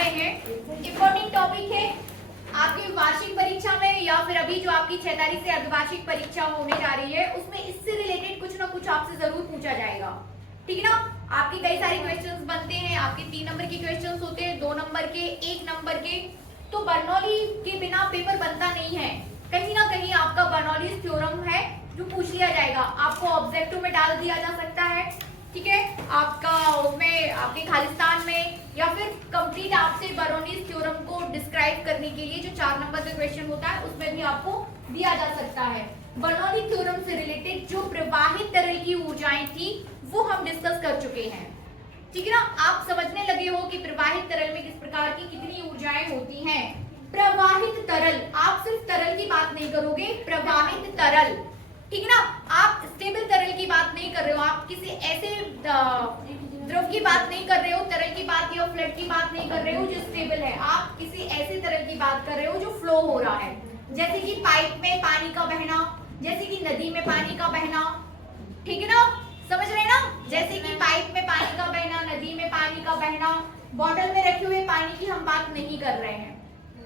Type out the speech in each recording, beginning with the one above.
रहे हैं। Important topic है आपकी वार्षिक परीक्षा में या फिर अभी जो आपकी 6 तारीख से अर्धवार्षिक परीक्षा होने जा रही है उसमें इससे रिलेटेड कुछ ना कुछ आपसे जरूर पूछा जाएगा, ठीक है ना। आपके कई सारे क्वेश्चंस बनते हैं, आपके 3 नंबर के क्वेश्चंस होते हैं, 2 नंबर के, 1 नंबर के। तो बर्नौली के बिना पेपर बनता नहीं है, कहीं ना कहीं आपका बर्नौलीज थ्योरम है जो पूछ लिया जाएगा, आपको ऑब्जेक्टिव में डाल दिया जा सकता है, ठीक है। आपका उसमें आपके खालिस्तान में या फिर कंप्लीट आपसे बर्नौलीज थ्योरम को डिस्क्राइब करने के लिए जो 4 नंबर का क्वेश्चन होता है उसमें भी आपको दिया जा सकता है। बर्नौली थ्योरम से रिलेटेड जो प्रवाहित तरल की ऊर्जाएं थी वो हम डिस्कस कर चुके हैं, ठीक है ना। आप समझने लगे हो कि प्रवाहित तरल में किस प्रकार की कितनी ऊर्जाएं होती हैं। प्रवाहित तरल, आप सिर्फ तरल की बात नहीं करोगे, प्रवाहित तरल, ठीक है ना। आप स्टेबल तरल की बात नहीं कर रहे हो, आप किसी ऐसे द्रव की बात नहीं कर रहे हो, तरल की बात या फ्लड की बात नहीं कर रहे हो जो स्टेबल है, आप किसी ऐसे तरल की बात कर रहे हो जो फ्लो हो रहा है, जैसे कि पाइप में पानी का बहना, जैसे कि नदी में पानी का बहना, ठीक है ना, समझ रहे हैं ना। जैसे कि पाइप में पानी का बहना, नदी में पानी का बहना, बॉटल में रखे हुए पानी की हम बात नहीं कर रहे हैं,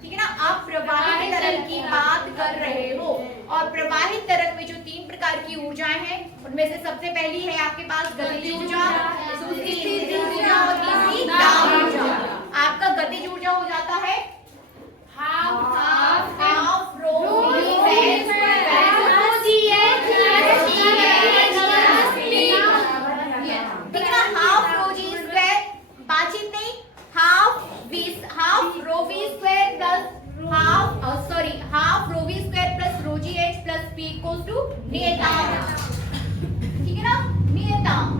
ठीक है ना। आप प्रवाहित तरल की बात कर रहे हो। और प्रवाहित तरल में जो 3 प्रकार की ऊर्जाएं हैं उनमें से सबसे पहली है आपके पास गतिज ऊर्जा, दूसरी स्थितिज ऊर्जा और तीसरी दाब ऊर्जा। आपका गतिज ऊर्जा हो जाता है हाफ रो ठीक है ना, नियतांक।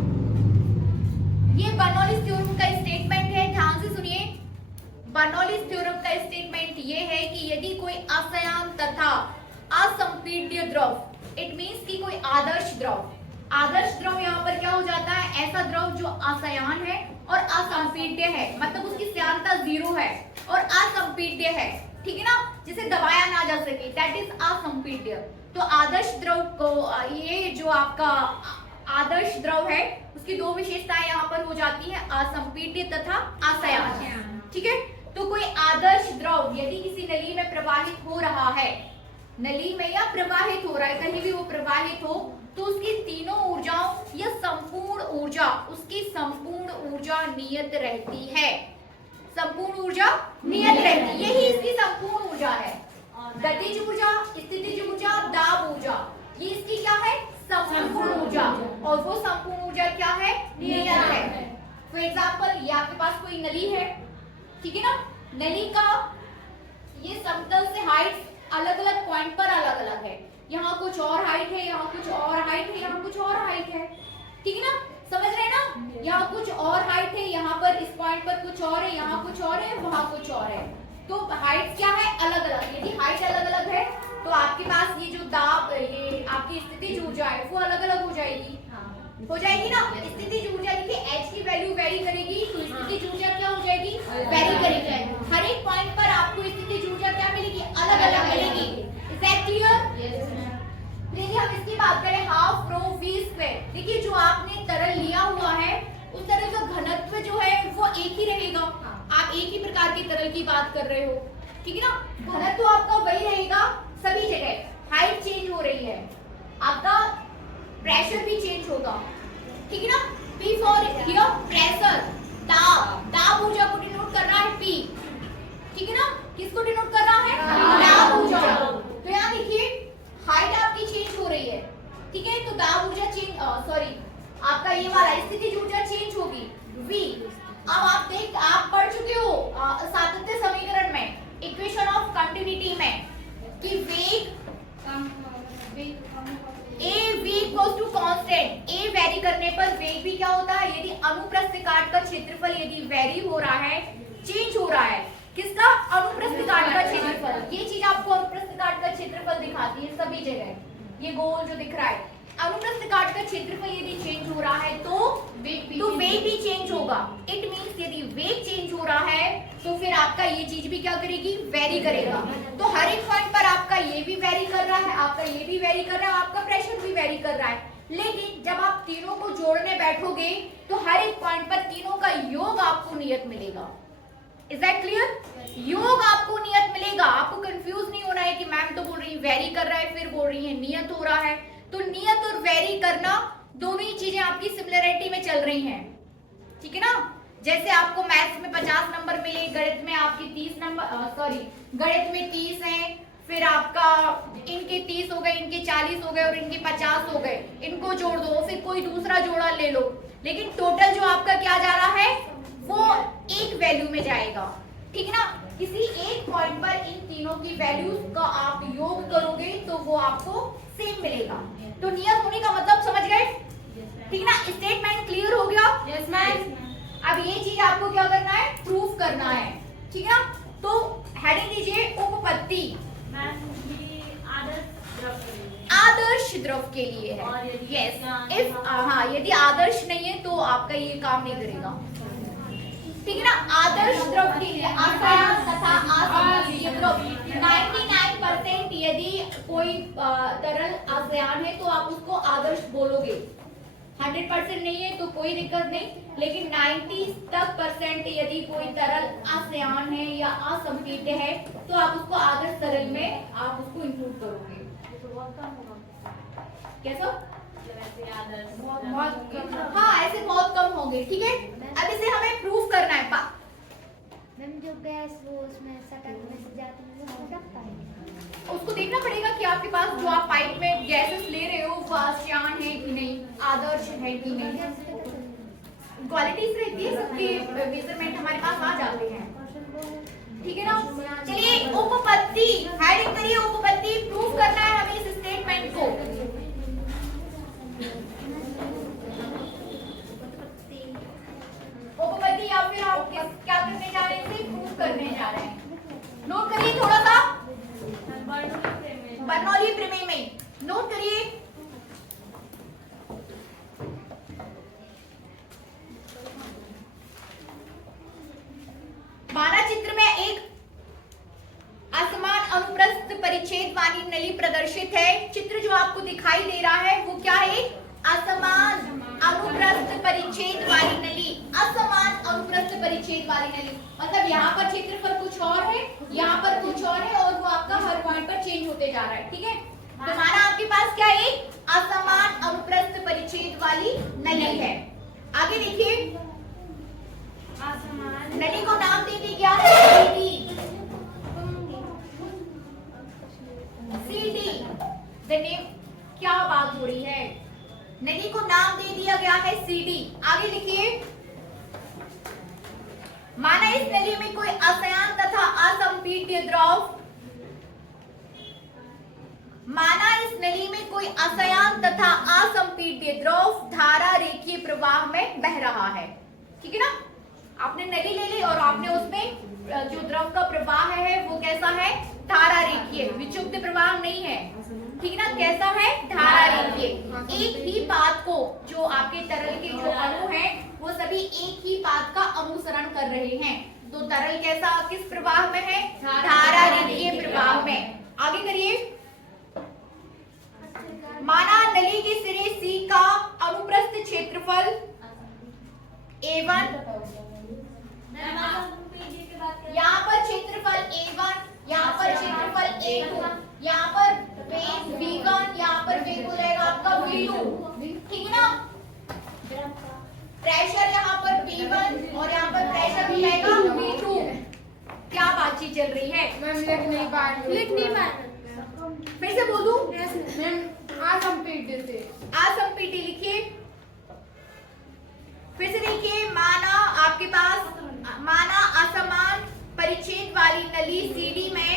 ये बर्नौलीज थ्योरम का स्टेटमेंट है, ध्यान से सुनिए। बर्नौलीज थ्योरम का स्टेटमेंट ये है कि यदि कोई असंयान तथा असंपीड्य द्रव, इट मींस कि कोई आदर्श द्रव, आदर्श द्रव यहाँ पर क्या हो जाता है, ऐसा द्रव जो असंयान है और असंपीड्य है, मतलब उसकी श्यानता 0 है और असंपीड्य है, ठीक है ना, जिसे दबाया ना जा सके, दैट इज असंपीड्य। तो आदर्श द्रव को, ये जो आपका आदर्श द्रव है उसकी 2 विशेषताएं यहाँ पर हो जाती है, असंपीड्य तथा असंयान, ठीक है। तो कोई आदर्श द्रव यदि किसी नली में प्रवाहित हो रहा है, नली में या प्रवाहित हो रहा है, कहीं भी वो प्रवाहित हो, तो उसकी तीनों ऊर्जाओं या संपूर्ण ऊर्जा, उसकी संपूर्ण ऊर्जा नियत रहती है, संपूर्ण ऊर्जा नियत रहती है, यही इसकी संपूर्ण ऊर्जा है। गतिज ऊर्जा, स्थितिज ऊर्जा, दाब ऊर्जा, ये इसकी क्या है, संपूर्ण ऊर्जा, और वो संपूर्ण ऊर्जा क्या है, नियत है। फॉर एग्जाम्पल, ये आपके पास कोई नली है, ठीक है ना, नली का ये समतल से हाइट अलग अलग पॉइंट पर अलग अलग है, यहाँ कुछ और हाइट है, यहाँ कुछ और हाइट है, यहाँ कुछ और हाइट है, ठीक है ना, समझ रहे हैं ना। यहाँ कुछ और हाइट है, यहाँ पर इस पॉइंट पर कुछ और है, यहाँ कुछ और है, वहां कुछ और है, तो हाइट क्या है, अलग अलग। यदि हाइट अलग अलग है तो आपके पास ये जो दाब, ये आपकी स्थितिज ऊर्जा है वो अलग अलग हो जाएगी, हो जाएगी ना। स्थितिज ऊर्जा देखिए h की वैल्यू वेरी करेगी, तो स्थितिज ऊर्जा क्या हो जाएगी, वेरी करेगी। हर एक पॉइंट पर आपको स्थितिज ऊर्जा क्या मिलेगी, अलग अलग मिलेगी। Is that clear? देखिए हम इसकी बात करें हाफ रो v स्क्वायर, देखिए जो आपने तरल लिया हुआ है उस तरल का घनत्व जो है वो एक ही रहेगा, आप एक ही प्रकार की तरल की बात कर रहे हो, ठीक है ना। घनत्व आपका वही रहेगा सभी जगह, हाइट चेंज हो रही है, आपका प्रेशर भी चेंज होगा, ठीक है ना। P फॉर हियर प्रेशर, दाब, दाब ऊर्जा को डिनोट कर रहा है P, ठीक है ना, किसको डिनोट कर रहा है, दाब ऊर्जा। तो यहाँ देखिए हाइट आपकी चेंज हो रही है, ठीक है, तो दाब ऊर्जा चेंज, सॉरी आपका ये वाला स्थितिज ऊर्जा चेंज होगी V। अब आप पढ़ चुके हो सातत्य समीकरण में, इक्वेशन ऑफ कंटिन्यूटी में, कि वेग a v equals to constant, a vary करने पर वेग भी क्या होता है, यदि अनुप्रस्थ काट का क्षेत्रफल यदि वेरी हो रहा है, चेंज हो रहा है, किसका, अनुप्रस्थ काट का क्षेत्रफल, ये चीज आपको अनुप्रस्थ काट का क्षेत्रफल दिखाती है सभी जगह, ये गोल जो दिख रहा है, अनुप्रस्थ काट का क्षेत्रफल यदि चेंज हो रहा है तो वेग भी चेंज होगा। इट मींस यदि वेग चेंज हो रहा है तो फिर आपका ये चीज भी क्या करेगी, वेरी करेगा। तो हर एक पॉइंट पर आपका ये भी वेरी कर रहा है, आपका ये भी वेरी कर रहा है, आपका प्रेशर भी वेरी कर रहा है, लेकिन जब आप तीनों को जोड़ने बैठोगे तो हर एक पॉइंट पर तीनों का योग आपको नियत मिलेगा। Is that clear? योग आपको नियत मिलेगा, आपको कंफ्यूज नहीं होना है कि मैम तो बोल रही है वेरी कर रहा है, फिर बोल रही है नियत हो रहा है। तो नियत और वेरी करना दोनों ही चीजें आपकी सिमिलरिटी में चल रही हैं, ठीक है ना। जैसे आपको मैथ्स में 50 नंबर मिले, गणित में आपके 30 नंबर गणित में 30 हैं, फिर आपका इनके 30 हो गए, इनके 40 हो गए और इनके 50 हो गए, इनको जोड़ दो, फिर कोई दूसरा जोड़ा ले लो, लेकिन टोटल जो आपका क्या जा रहा है वो एक वैल्यू में जाएगा, ठीक है ना। किसी एक पॉइंट पर इन तीनों की वैल्यूज का आप योग करोगे तो वो आपको सेम मिलेगा। तो नियत होने का मतलब समझ गए, ठीक है ना। स्टेटमेंट क्लियर हो गया? Yes ma'am. अब ये चीज आपको क्या करना है, प्रूफ करना है, ठीक है ना। तो हेडिंग दीजिए उपपत्ति। आदर्श द्रव के लिए है। यस, इफ हाँ यदि आदर्श नहीं है तो आपका ये काम नहीं करेगा, ठीक है ना। आदर्श द्रव के लिए आसयान तथा असंपीड्य द्रव 99% यदि कोई तरल आसयान है तो आप उसको आदर्श बोलोगे। 100% नहीं है तो कोई दिक्कत नहीं, लेकिन 90% यदि कोई तरल आसयान है या असंपीड्य है तो आप उसको आदर्श तरल में आप उसको इंक्लूड करोगे। कैसा? हाँ ऐसे बहुत कम होंगे, ठीक है। अब इसे हमें प्रूफ करना है। मैम जो गैस वो उसमें सटक में से जाती है वो सटकता है, उसको देखना पड़ेगा कि आपके पास जो आप पाइप में गैसेस ले रहे हो वो आसयान है कि नहीं, आदर्श है कि नहीं। क्वालिटीज रहती है सबकी, मेजरमेंट हमारे पास आ जाते हैं, ठीक है ना। चलिए उपपत्ति हेडिंग करिए, उपपत्ति प्रूफ करना है हमें इस स्टेटमेंट को। उपपत्ति या फिर आप क्या करने जा रहे हैं, प्रूफ करने जा रहे हैं। नोट करिए थोड़ा सा, बर्नौली प्रमेय में नोट करिए। माना चित्र में एक असमान अनुप्रस्थ परिच्छेद वाली नली प्रदर्शित है। चित्र जो आपको दिखाई दे रहा है वो क्या है, असमान अनुप्रस्थ परिच्छेद वाली नली। असमान अनुप्रस्थ परिच्छेद वाली नली मतलब यहाँ पर क्षेत्रफल कुछ और है, यहाँ पर कुछ और है और वो आपका हर पॉइंट पर चेंज होते जा रहा है, ठीक है। तो माना आपके पास क्या है, असमान अनुप्रस्थ परिच्छेद वाली नली है। आगे देखिए, नली को नाम दे दी क्या, सीडी। द नेम, क्या बात हो रही है, नली को नाम दे दिया गया है सीडी। आगे लिखिए, माना इस नली में कोई आसयान तथा असंपीड्य द्रव, माना इस नली में कोई आसयान तथा असंपीड्य द्रव धारा रेखीय प्रवाह में बह रहा है, ठीक है ना। आपने नली ले ली और आपने उसमें जो द्रव का प्रवाह है वो कैसा है, धारा रेखीय, विक्षुब्ध प्रवाह नहीं है, ठीक है ना। कैसा है, धारा रेखीय। एक ही पाथ को, जो आपके तरल के जो अणु हैं वो सभी एक ही पाथ का अनुसरण कर रहे हैं। तो तरल कैसा, किस प्रवाह में है, धारा रेखीय प्रवाह में। आगे करिए, माना नली के सिरे C का अनुप्रस्थ क्षेत्रफल A1, यहाँ पर क्षेत्रफल A1, यहाँ पर क्षेत्रफल A2, यहाँ पर वेग V1, यहाँ पर वेग हो जाएगा आपका V2, ठीक है ना। प्रेशर यहाँ पर P1 और यहाँ पर प्रेशर हो जाएगा V2। क्या बातचीत चल रही है, लिख नहीं पा फिर से बोल दूं, असंपीड्य लिखिए। फिर से देखिए, माना आपके पास, माना असमान परिच्छेद वाली नली सीडी में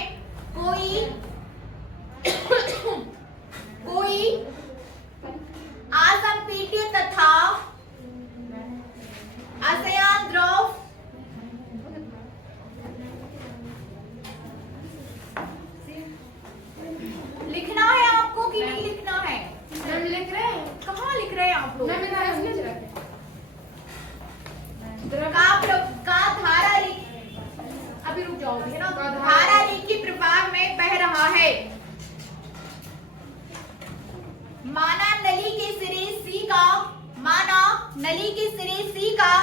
कोई असंपीड्य तथा आसयान द्रव लिखना है आपको कि नहीं लिखना है? मैम लिख रहे हैं, कहाँ लिख रहे हैं आप लोग? का धारा अभी रुक जाओगे है ना, धारा रेखीय प्रवाह में बह रहा है। माना नली के सिरे C का, माना नली के सिरे C का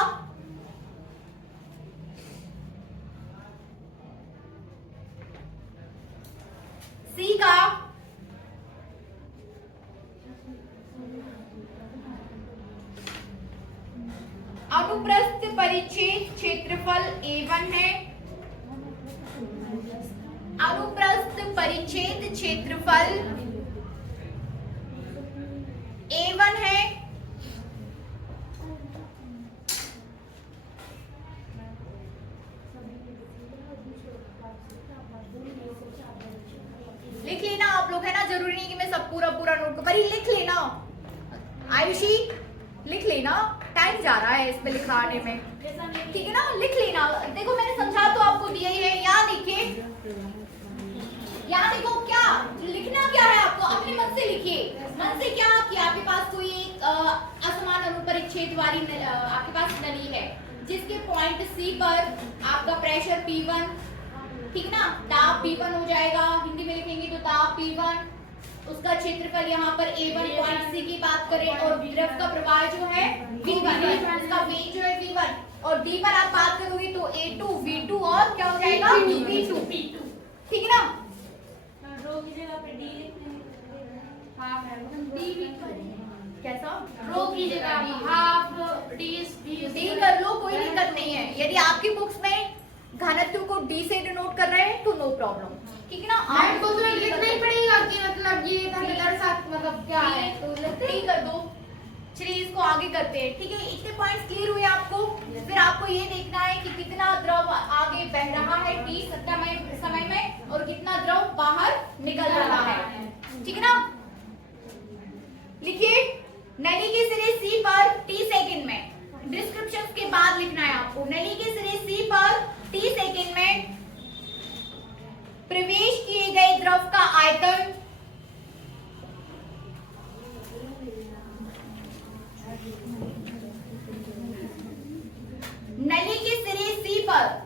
अनुप्रस्थ परिच्छेद क्षेत्रफल A1 है। अनुप्रस्थ परिच्छेद क्षेत्रफल A1 है। लिख लेना आप लोग, है ना, जरूरी नहीं कि मैं सब पूरा नोट कर, लिख लेना। आयुषी लिख लेना, टाइम जा रहा है इसमें लिखाने में, ठीक है ना, लिख लेना। देखो मैंने समझा तो आपको दिया ही है। यहाँ देखिए, यहाँ देखो क्या लिखना, क्या है आपको अपने मन से लिखिए। मन से क्या कि आपके पास कोई एक असमान अनुपरिच्छेद वाली आपके पास नली है जिसके पॉइंट सी पर आपका प्रेशर P1, ठीक ना, दाब P1 हो जाएगा, हिंदी में लिखेंगे तो दाब P1, उसका क्षेत्रफल यहाँ पर A1 पॉइंट सी की बात करें, और द्रव का प्रवाह जो है V1 है, उसका वेग जो है V1, और D पर आप बात करोगे तो A2 V2 और क्या हो जाएगा V2, ठीक है ना। रो की जगह पे डी हाफ है, कैसा रो की जगह हाफ डी कर लो, कोई दिक्कत नहीं है। यदि आपकी बुक्स में घनत्व को डी से डिनोट कर रहे हैं तो नो प्रॉब्लम, ठीक है ना। आपको तो लिखना ही पड़ेगा कि मतलब ये साथ मतलब क्या है, तो डी कर दो। चलिए इसको आगे करते हैं, ठीक है। इतने पॉइंट्स क्लियर हुए आपको। फिर आपको ये देखना है कि कितना द्रव आगे बह रहा है टी समय में और कितना द्रव बाहर निकल रहा है, ठीक है ना। लिखिए, नली के सिरे सी पर टी सेकंड में, डिस्क्रिप्शन के बाद लिखना है आपको, नली के सिरे सी पर टी सेकंड में प्रवेश किए गए द्रव का आयतन नली के सिरे सी पर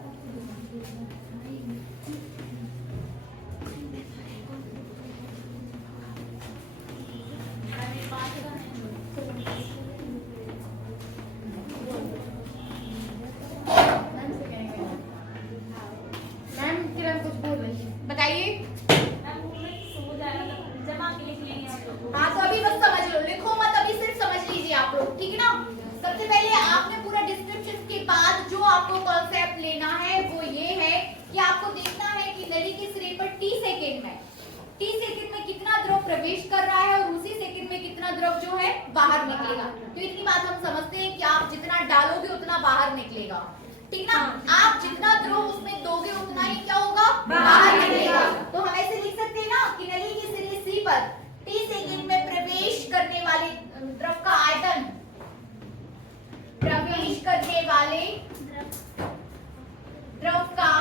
मैम किरण कुछ बोल रही है, बताइए। जमा के लिख लेंगे आप लोग। हाँ तो अभी बस समझ लो, लिखो मत, अभी सिर्फ समझ लीजिए आप लोग, ठीक है ना। सबसे पहले आपने पूरा डिस्क्रिप्शन के बाद जो आपको कॉन्सेप्ट लेना है वो ये है कि आपको देखना है कि नली के सिरे पर टी सेकंड में कितना द्रव प्रवेश कर रहा है और उसी सेकंड में कितना द्रव जो है बाहर निकलेगा। तो इतनी बात हम समझते हैं कि आप जितना डालोगे उतना बाहर निकलेगा, ठीक ना। आप जितना द्रव उसमें दोगे उतना ही क्या होगा, बाहर निकलेगा। तो हम ऐसे लिख सकते हैं ना कि नली के सिरे सी पर टी सेकंड में प्रवेश करने वाले द्रव का आयतन, प्रवेश करने वाले द्रव का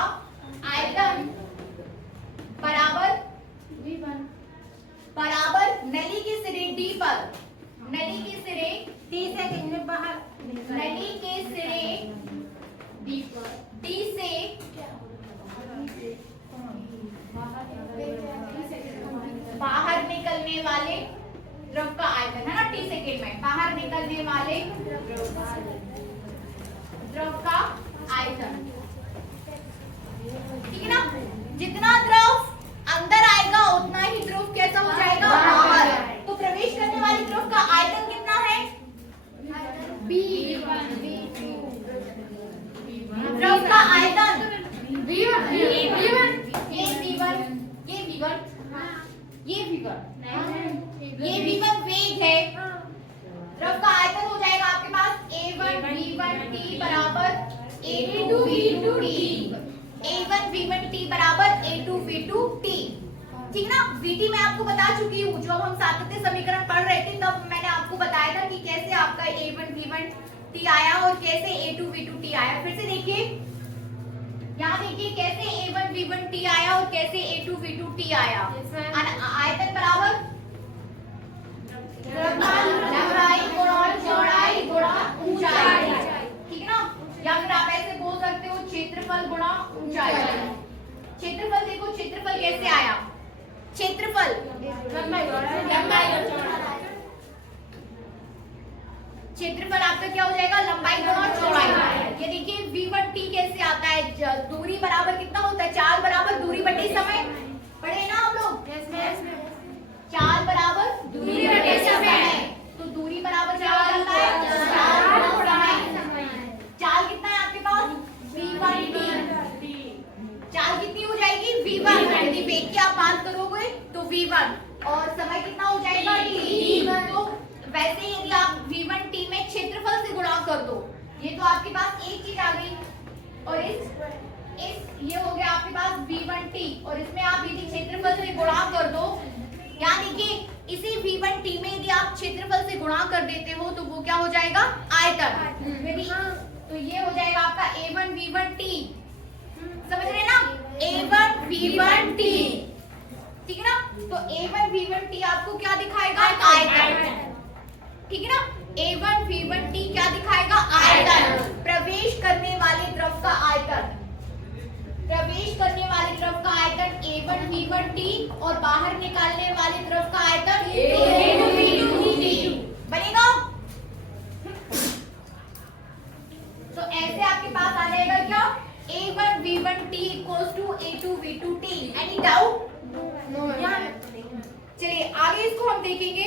आयतन बराबर नली के सिरे डी पर, नली के सिरे टी सेकंड में बाहर नली के सिरे डी से बाहर निकलने वाले द्रव का आयतन, है ना, टी सेकंड में बाहर निकलने वाले द्रव का आयतन, ठीक है ना। जितना द्रव अंदर आएगा उतना ही द्रव कैसा हो जाएगा, बाहर। तो प्रवेश करने वाले द्रव का आयतन कितना है, द्रव का आयतन V1 ये V1, ये V1 वेग है। द्रव का आयतन हो जाएगा आपके पास A1 V1 T बराबर A2 V2 T, A1 V1 T बराबर A2 V2 T, ठीक ना। VT मैं आपको बता चुकी हूँ, जो हम सातत्य समीकरण पढ़ रहे थे तब मैंने आपको बताया था कि कैसे आपका A1 V1 T आया और कैसे A2 V2 T आया। फिर से देखिए, यहाँ देखिए कैसे A1 V1 T आया और कैसे A2 V2 T आया। आयतन बराबर लंबाई गुणा चौड़ाई गुणा ऊंचाई, ठीक है ना। या फिर आप ऐसे बोल सकते हो क्षेत्रफल गुणा ऊंचाई। क्षेत्रफल देखो, क्षेत्रफल कैसे आया, क्षेत्रफल क्षेत्रफल आपका क्या हो जाएगा, लंबाई गुणा चौड़ाई। ये देखिए V1 T कैसे आता है, दूरी बराबर कितना होता है, 4 बराबर दूरी बटे समय, पढ़े ना आप लोग, 4 बराबर दूरी बटे समय। तो दूरी बराबर क्या होता है, 4 गुणा समय, वैसे ही यदि आप V1T में क्षेत्रफल से गुणा कर दो, ये तो आपके पास एक चीज आ गई, और इस ये हो गया आपके पास V1T, और इसमें आप यदि क्षेत्रफल से गुणा कर दो, यानी कि इसी V1T में यदि आप क्षेत्रफल से गुणा कर देते हो तो वो क्या हो जाएगा, आयतन। यदि तो ये हो जाएगा आपका A1 V1T, समझ रहे ना, A1 V1T, ठीक है ना। तो A1 V1T आपको क्या दिखाएगा, आयतन, ठीक है ना। A1 V1T क्या दिखाएगा, आयतन, प्रवेश करने वाले द्रव का आयतन, प्रवेश करने वाले द्रव का आयतन A1 V1T, और बाहर निकालने वाले द्रव का आयतन A2 V2T बनेगा। तो ऐसे आपके पास आ जाएगा क्या, A1 V1T equals to A2 V2T। Any doubt? चलिए आगे इसको हम देखेंगे।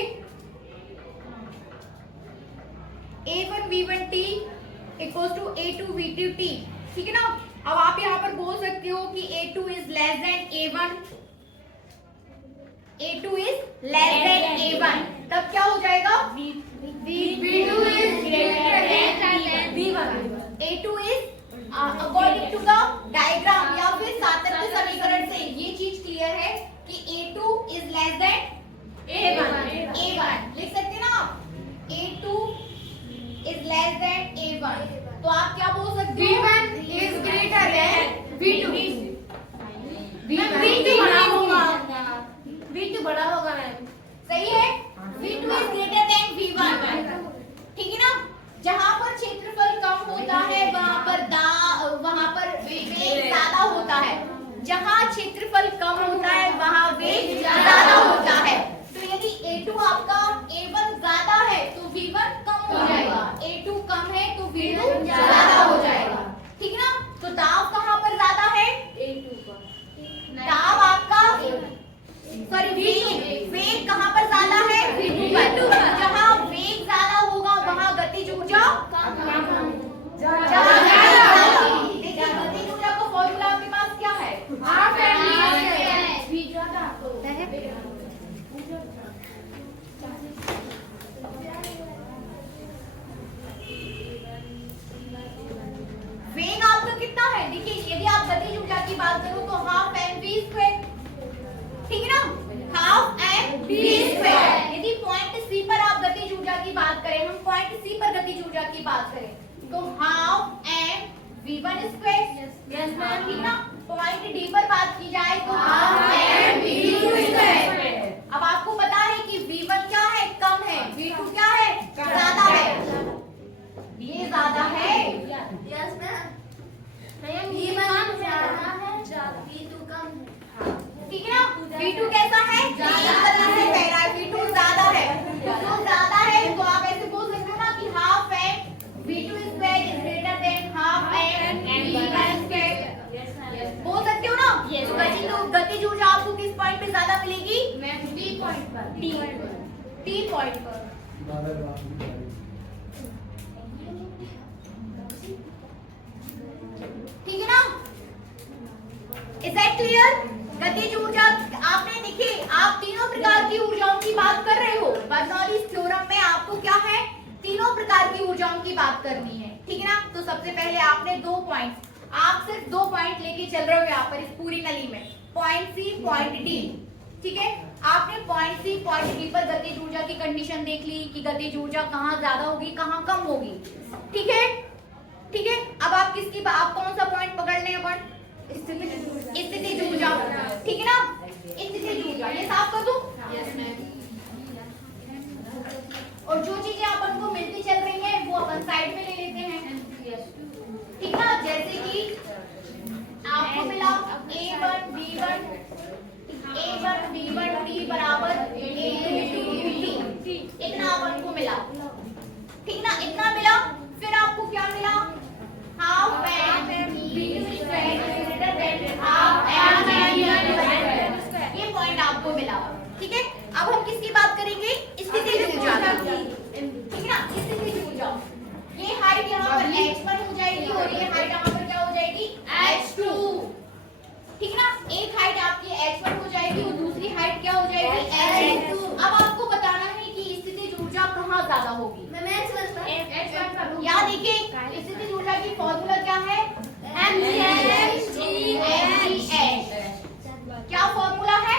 A1 V1T equals to A2 V2T, ठीक है ना। अब आप यहाँ पर बोल सकते हो कि A2 is less than A1, A2 is less than A1, तब क्या हो जाएगा, V2 is greater than V1। A2 is according to the diagram या फिर सातत्य समीकरण से ये चीज क्लियर है कि A2 is less than A1 लिख सकते हैं ना आप, A2 is less than A1, तो आप क्या बोल सकते हो, V1 is greater than V2। V2 बड़ा होगा, V2 बड़ा होगा मैम, सही है, V2 is greater than V1, ठीक है ना। जहां पर क्षेत्रफल कम होता है वहां पर वेग ज्यादा होता है, जहां क्षेत्रफल कम होता है वहां वेग ज्यादा होता है। तो यदि A2 आपका A1 ज्यादा है तो V1 कम हो जाएगा, A2 कम है तो V2 ज्यादा हो जाएगा, ठीक है ना। तो दाब कहां पर ज्यादा है, दाब आपका सॉरी वेग कहां पर ज्यादा है, V2 पर। जहां वेग ज्यादा होगा वहां गतिज ऊर्जा देखिए, गतिज ऊर्जा का फॉर्मूला आपके पास क्या है, हाफ वेग आपका कितना है, देखिए यदि आप गतिज ऊर्जा की बात करो तो हाफ mv स्क्वायर, ठीक है ना, हाफ mv स्क्वायर। यदि पॉइंट सी पर आप गतिज ऊर्जा की बात करें, हम पॉइंट सी पर गतिज ऊर्जा की बात करें तो हाफ mv1 स्क्वायर, ठीक है ना। पॉइंट डी पर बात की जाए तो हाफ mv2 स्क्वायर। अब आपको पता है कि V1 क्या है, कम है, V2 क्या है, ज्यादा है, ये ज्यादा है, यस मैम, V1 ज्यादा है, V2 कम है, ठीक है ना। V2 कैसा है, इस तरह से कह रहा है V2 ज्यादा है, तो ज्यादा है तो आप ऐसे बोल सकते हो ना कि half V2 square is greater than half V1 square, बोल सकते हो ना। तो गतिज ऊर्जा आपको किस पॉइंट पे ज्यादा मिलेगी, D पॉइंट पर, T पॉइंट पर, ठीक है ना। Is that clear? गतिज ऊर्जा आपने देखिए, आप तीनों प्रकार की ऊर्जाओं की बात कर रहे हो, बर्नौलीज थ्योरम में आपको क्या है, तीनों प्रकार की ऊर्जाओं की बात करनी है, ठीक है ना। तो सबसे पहले आपने 2 पॉइंट्स, आप सिर्फ 2 पॉइंट लेके चल रहे हो यहाँ पर इस पूरी नली में, पॉइंट सी पॉइंट डी, ठीक है। आपने पॉइंट सी पॉइंट डी पर गतिज ऊर्जा की कंडीशन देख ली कि गतिज ऊर्जा कहाँ ज्यादा होगी कहाँ कम होगी, ठीक है, ठीक है। अब आप आप कौन सा पॉइंट पकड़ लें, अपन स्थितिज ऊर्जा, ठीक है ना, स्थितिज ऊर्जा, ये साफ कर दूं, और जो चीजें अपन को मिलती चल रही हैं वो अपन साइड में ले लेते हैं, ठीक ना। जैसे कि आपको मिला A1 V1T बराबर A2 V2T, इतना अपन को मिला, ठीक ना, इतना मिला। फिर आपको क्या मिला, half V2 square greater than half V1 ये पॉइंट आपको मिला, ठीक है। अब हम किसकी बात करेंगे, स्थितिज ऊर्जा, ठीक है ना, स्थितिज ऊर्जा। ये हाइट यहाँ पर h1 हो जाएगी और ये हाइट यहाँ पर क्या हो जाएगी, h2, ठीक है ना। एक हाइट आपकी h1 हो जाएगी और दूसरी हाइट क्या हो जाएगी, h2। अब आपको बताना है कि स्थितिज ऊर्जा कहाँ कहाँ ज्यादा होगी? H1 यहाँ देखिए स्थितिज ऊर्जा की फॉर्मूला क्या है? mgh क्या फॉर्मूला है?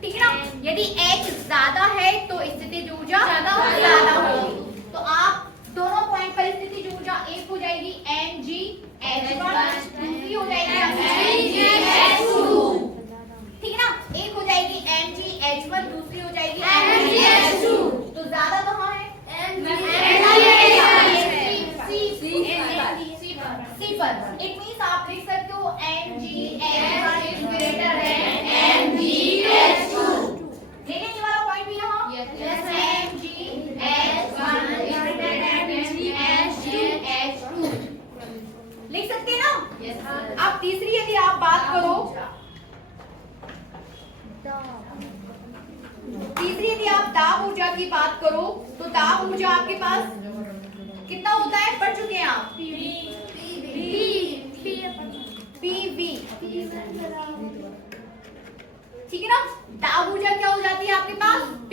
ठीक है ना? यदि H ज्यादा है तो स्थितिज ऊर्जा ज्यादा होगी। तो आप दोनों पॉइंट पर स्थितिज ऊर्जा एक हो जाएगी mgh1, दूसरी हो जाएगी mgh2। ठीक है ना? एक हो जाएगी mgh1, दूसरी हो जाएगी mgh2। तो ज्यादा कहाँ है? C पर। इट मींस आप लिख सकते हो mgh1 is greater than mgh2। देखें ये वाला पॉइंट भी यहाँ mgh1 is greater than mgh2। लिख सकते हैं ना? अब तीसरी यदि आप बात करो, तीसरी यदि आप दाब ऊर्जा की बात करो तो दाब ऊर्जा आपके पास कितना होता है? पढ़ चुके हैं आप? PV। ठीक है ना? दाब ऊर्जा क्या हो जाती है आपके पास? P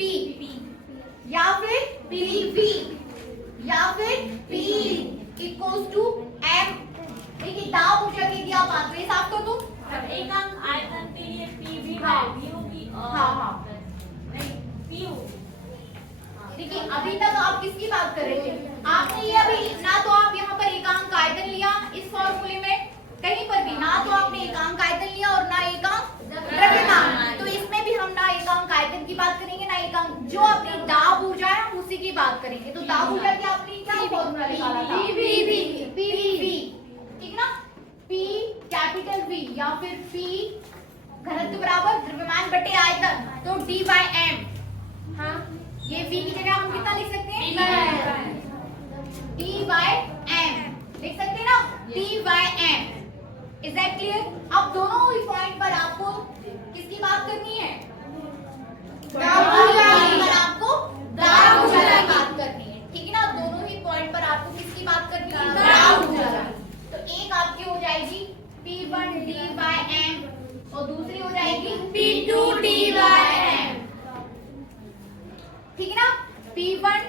या फिर PV या फिर P इक्वल्स टू M। देखिए दाब ऊर्जा की यदि आप आंकड़े साफ कर दो, एकांक आयतन के लिए पीवी हाँ। बाय होगी और हाँ। नहीं पी होगी। देखिए अभी तक आप किसकी बात कर रहे थे? आपने ये अभी ना तो आप यहाँ पर एकांक आयतन लिया इस फॉर्मूले में, कहीं पर भी ना तो आपने एकांक आयतन लिया और ना एकांक द्रव्यमान। तो इसमें भी हम ना एकांक आयतन की बात करेंगे ना एकांक, जो अपनी दाब ऊर्जा है हम उसी की बात करेंगे। तो दाब ऊर्जा की आपने क्या फॉर्मूला निकाला था? PV। ठीक ना? P कैपिटल V या फिर P घनत्व बराबर द्रव्यमान बटे आयतन, तो D by M। हाँ, ये V की जगह हम कितना लिख सकते हैं? D by M लिख सकते हैं ना? D by M। Is that clear? अब दोनों ही पॉइंट पर आपको किसकी बात करनी है? दाब ऊर्जा की। पर आपको दाब ऊर्जा की बात करनी है। ठीक है ना? दोनों ही पॉइंट पर आपको किसकी बात करनी है? दाब ऊर्जा की। तो एक आपकी हो जाएगी P1 D by M और दूसरी हो जाएगी P2 D by M। ठीक है ना? P1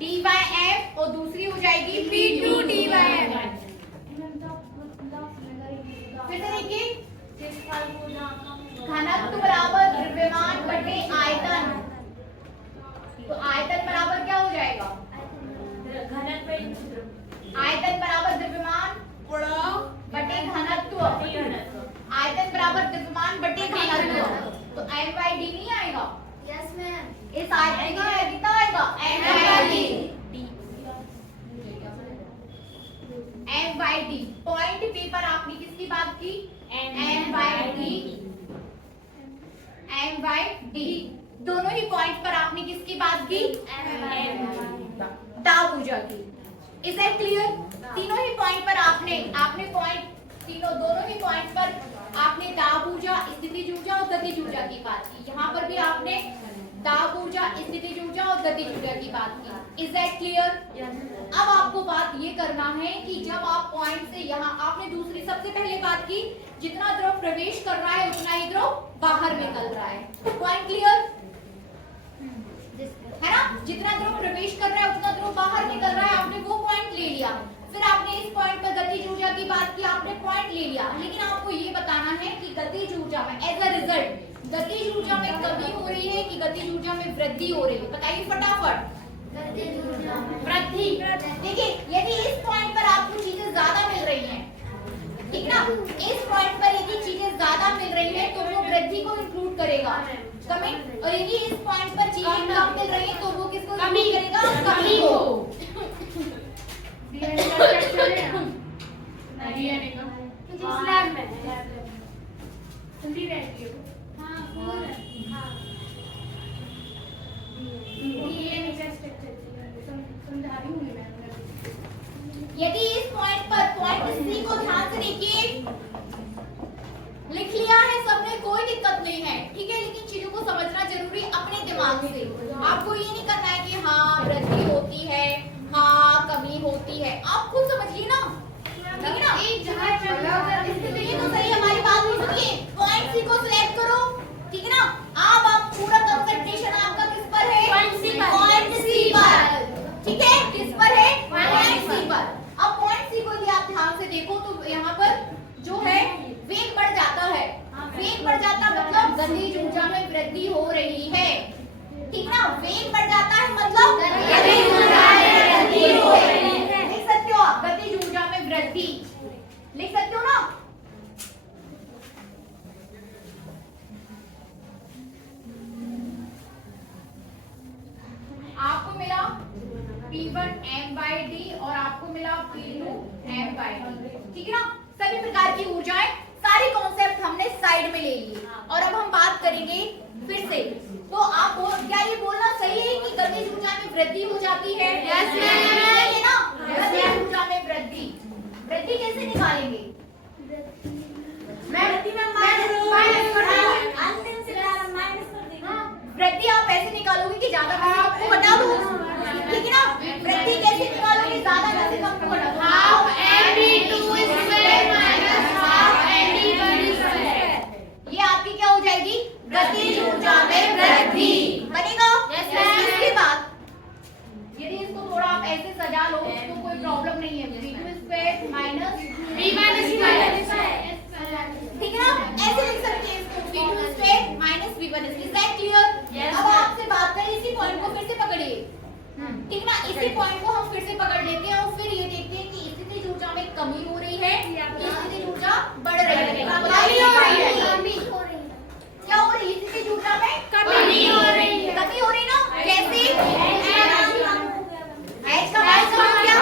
D by M और दूसरी हो जाएगी P2 D by M। फिर से देखिए, घनत्व बराबर द्रव्यमान बटे आयतन, तो आयतन बराबर क्या हो जाएगा? घनत्व आयतन बराबर द्रव्यमान बटे घनत्व। आयतन बराबर द्रव्यमान बटे घनत्व, तो m by d नहीं आएगा? इस आयतन का कितना आएगा? m by d। m by d। Point P पर आपने किसकी बात की? m by d। m by d। दोनों ही पॉइंट पर आपने किसकी बात की? दाब ऊर्जा की। Is that clear? तीनों ही पॉइंट पर आपने पॉइंट दोनों ही पॉइंट पर आपने दाब ऊर्जा, स्थितिज ऊर्जा और गतिज ऊर्जा की बात की। यहाँ पर भी आपने दाब ऊर्जा, स्थितिज ऊर्जा और गतिज ऊर्जा की बात की। Is that clear? अब आपको बात ये करना है कि जब आप पॉइंट से यहाँ, आपने दूसरी सबसे पहले बात की जितना द्रव प्रवेश कर रहा है उतना ही द्रव बाहर निकल रहा है। पॉइंट क्लियर है ना? जितना द्रव प्रवेश कर रहा है उतना द्रव बाहर निकल रहा है, आपने वो पॉइंट ले लिया। फिर आपने इस पॉइंट पर गतिज ऊर्जा की बात की, आपने पॉइंट ले लिया। लेकिन आपको ये बताना है कि गतिज ऊर्जा में एज अ रिजल्ट गतिज ऊर्जा में कमी हो रही है कि गतिज ऊर्जा में वृद्धि हो रही है? बताइए फटाफट। वृद्धि। देखिए यदि इस पॉइंट पर आपको चीजें ज्यादा मिल रही हैं, ठीक ना, इस पॉइंट पर यदि चीजें ज्यादा मिल रही है तो वो वृद्धि को इंक्लूड करेगा, कमी। और यदि इस पॉइंट पर चीजें कम मिल रही है तो वो किसको इंक्लूड करेगा? कमी को। यदि इस पॉइंट पर पॉइंट सी को ध्यान से देखिए, लिख लिया है सबने, कोई दिक्कत नहीं है, ठीक है। लेकिन चीजों को समझना जरूरी अपने दिमाग से। आपको ये नहीं करना है कि हाँ वृद्धि होती है, हाँ कमी होती है, आप खुद समझिए ना, ठीक है ना। एक जहां ये तो सही, हमारी बात नहीं सुनिए। पॉइंट सी को सिलेक्ट करो, ठीक है ना। आप पूरा कंसंट्रेशन आपका किस पर है? पॉइंट सी पर। बढ़ जाता मतलब गतिज ऊर्जा में वृद्धि हो रही है, ठीक ना। वेग बढ़ जाता है मतलब गतिज ऊर्जा में वृद्धि हो रही है। लिख सकते हो आप गतिज ऊर्जा में वृद्धि, लिख सकते हो ना। आपको मिला P1 m/d और आपको मिला P2 m/d, ठीक है ना। सभी प्रकार की ऊर्जाएं, सारे कॉन्सेप्ट हमने साइड में ले लिए और अब हम बात करेंगे फिर से। तो आप क्या ये बोलना सही है कि गतिज ऊर्जा में वृद्धि हो जाती है? यस मैम, है ना। गतिज ऊर्जा में वृद्धि, वृद्धि कैसे निकालेंगे? वृद्धि आप ऐसे निकालोगे कि ज्यादा में कम को हटा दो, ठीक है ना। वृद्धि कैसे निकालोगे? ज्यादा में से कम को हटा दो। Half mv2 square minus half mv1 square, ये आपकी क्या हो जाएगी? गतिज ऊर्जा में वृद्धि बनेगा। इसके बाद यदि इसको थोड़ा आप ऐसे सजा लो तो कोई प्रॉब्लम नहीं है। v2 square minus v1 square, ठीक है ना। ऐसे लिख सकते हैं इसको v2 square minus v1 square. Is that clear? अब आपसे बात करें, इसी पॉइंट को फिर से पकड़िए, ठीक ना। इसी पॉइंट को हम फिर से पकड़ लेते हैं और फिर ये देखते हैं कि स्थितिज ऊर्जा में कमी हो रही है, स्थितिज ऊर्जा बढ़ रही है, क्या हो रही है? क्या हो रही है? स्थितिज ऊर्जा में कमी हो रही है, कमी हो रही ना। कैसे? h का मान क्या,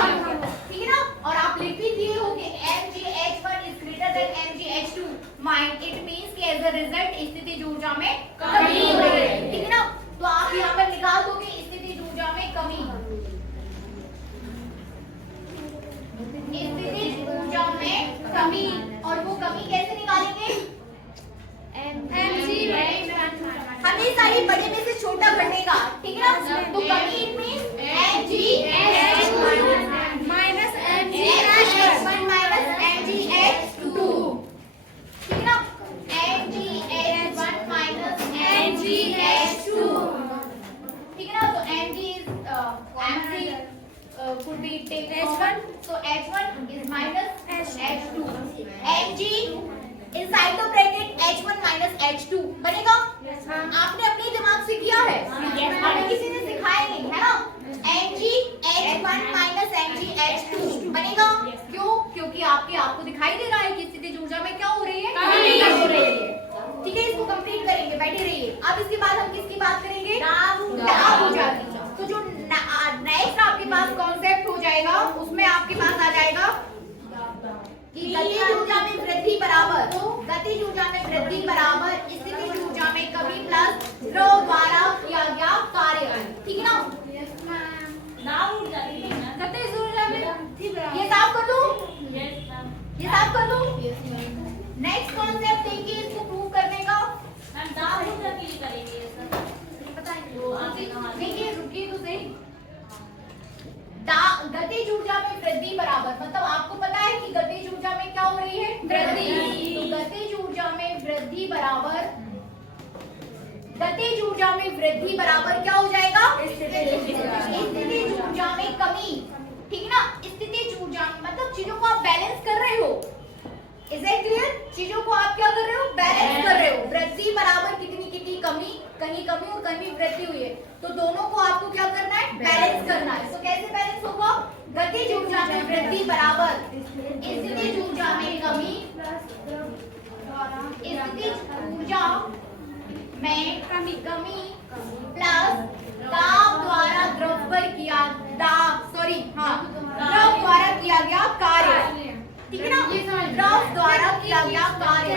ठीक है ना। और आप लिख भी दिए हो कि mgh1 is greater than mgh2, it means कि as a result स्थितिज ऊर्जा में कमी हो रही है, ठीक है ना। तो आप यहाँ पर निकाल दोगे स्थितिज ऊर्जा में कमी, स्थितिज ऊर्जा में कमी, और वो कमी कैसे निकालेंगे? हमेशा ही बड़े में से छोटा घटेगा, ठीक है ना। तो कमी it means mgh1 minus mgh1 minus mgh2, ठीक है ना। mgh1 माइनस mgh2, ठीक है ना। तो mg is mg could be take h1, so h1 is minus h2, mg inside the bracket h1 minus h2 बनेगा। आपने अपने दिमाग से किया है, हमें किसी ने सिखाया नहीं है ना। mg h1 minus mg h2 बनेगा। क्यों? क्योंकि आपको दिखाई दे रहा है कि स्थितिज ऊर्जा में क्या हो रही है? कमी हो रही है, ठीक है। इसको कंप्लीट करेंगे, बैठे रहिए। अब इसके बाद हम किसकी बात करेंगे? दाब ऊर्जा की। तो जो नेक्स्ट आपके पास कॉन्सेप्ट हो जाएगा उसमें आपके पास आ जाएगा कि गतिज ऊर्जा में वृद्धि बराबर, गतिज ऊर्जा में वृद्धि बराबर स्थितिज ऊर्जा में कमी प्लस द्रव द्वारा किया गया कार्य, ठीक है ना। गतिज ऊर्जा में ये साफ कर दूं, ये साफ कर दूं। नेक्स्ट कॉन्सेप्ट देखिए, इसको प्रूव करने का। देखिए रुकिए तो सही। गतिज ऊर्जा में वृद्धि बराबर मतलब आपको पता है कि गतिज ऊर्जा में क्या हो रही है? वृद्धि। तो गतिज ऊर्जा में वृद्धि बराबर, गतिज ऊर्जा में वृद्धि बराबर क्या हो जाएगा? स्थितिज ऊर्जा में कमी, ठीक है ना। स्थितिज ऊर्जा मतलब चीजों को आप बैलेंस कर रहे हो, इज इट क्लियर? चीजों को आप क्या कर रहे हो? बैलेंस कर रहे हो। वृद्धि बराबर कितनी कितनी कमी, कहीं कमी और कहीं वृद्धि हुई है, तो दोनों को आपको क्या करना है? बैलेंस करना है। तो कैसे बैलेंस होगा? गतिज ऊर्जा में वृद्धि बराबर स्थितिज ऊर्जा में कमी, स्थितिज ऊर्जा में कमी प्लस दाब द्वारा द्रव पर किया द्रव द्वारा किया गया कार्य, ठीक है ना। द्रव द्वारा किया गया कार्य,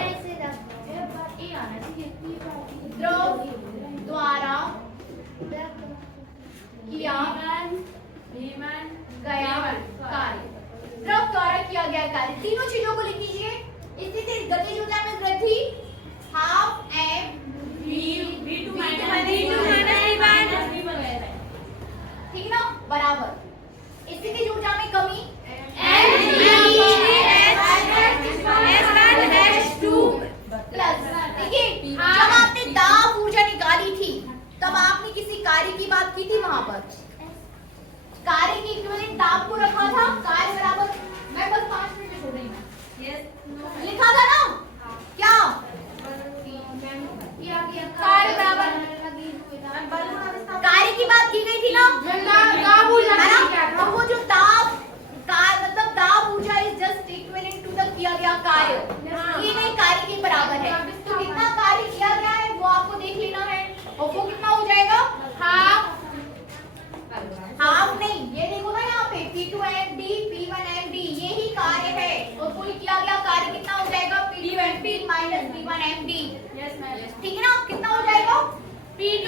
द्रव द्वारा किया गया कार्य, द्रव द्वारा किया गया कार्य। तीनों चीजों को लिख लीजिए। स्थिति गतिज ऊर्जा में वृद्धि हाफ m v2 ठीक है ना बराबर स्थितिज ऊर्जा में कमी प्लस। देखिए जब आपने दाब ऊर्जा निकाली थी तब आपने किसी कार्य की बात की थी, वहां पर कार्य की इक्विवेलेंट दाब को रखा था। कार्य बराबर मैं बस 5 मिनट में छोड़ रही हूँ, लिखा था ना क्या कार्य बराबर कार्य की बात की गई थी ना, है ना? तो वो जो दाब मतलब दाब ऊर्जा is just equivalent to the किया गया कार्य, ये नहीं कार्य के बराबर है। तो कितना कार्य किया गया है वो आपको देख लेना है, और वो कितना हो जाएगा हाफ नहीं, ये देखो ना यहाँ पे P2MD P1MD ये ही कार्य है, और कुल किया गया कार्य कितना हो जाएगा P2MD minus P1MD, yes ma'am. ठीक है ना? कितना हो जाएगा P2